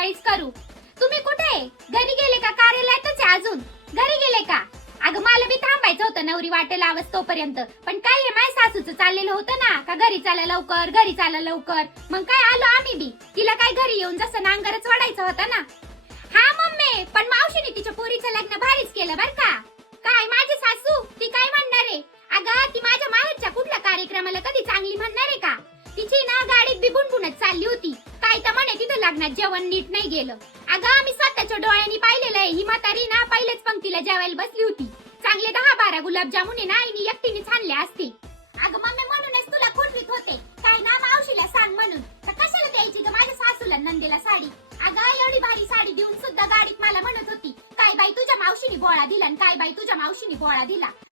संध्याकाळीच करू. तुम्ही कुठे? घरी गेले का? कार्यालयातच आहे अजून? घरी गेले का? अगं मला बी थांबायचं होतं नवरी वाटे लावस तोपर्यंत, पण काय आहे माझ्या सासूचं चाललेलं होतं ना का घरी चाला लवकर, घरी चाला लवकर. मग काय आलो आम्ही बी. तिला काय घरी येऊन जसं नांगरच वाढायचं होतं ना. हा मम्मी, पण मावशीने तिच्या पोरीचं लग्न भारीच केलं बर का. काय माझी सासू ती काय म्हणणार आहे? अगं ती माझ्या माहेरच्या कुठल्या कार्यक्रमाला कधी चांगली म्हणणार आहे का? तिची ना गाडीत बी बुणबुणत चालली होती. काय तर म्हणे तिथं लग्नात जेवण नीट नाही गेलं. अगं आम्ही स्वतःच्या डोळ्यांनी पाहिलेलं आहे. ही म्हातारी ना पहिलेच पंक्तीला जेवायला बसली होती. चांगले 10-12 गुलाबजामुने ना आईने एकटीने छानले असते. अगं मम्मी म्हणूनच तुला खुटवीत होते काय ना मावशीला सांग म्हणून. तर कशाला द्यायची ग माझ्या सासूला नंदेला साडी? अगं एवढी भारी साडी देऊन सुद्धा गाडीत मला म्हणत होती काय बाई तुझ्या मावशीने बोळा दिला आणि काय बाई तुझ्या मावशीने बोळा दिला.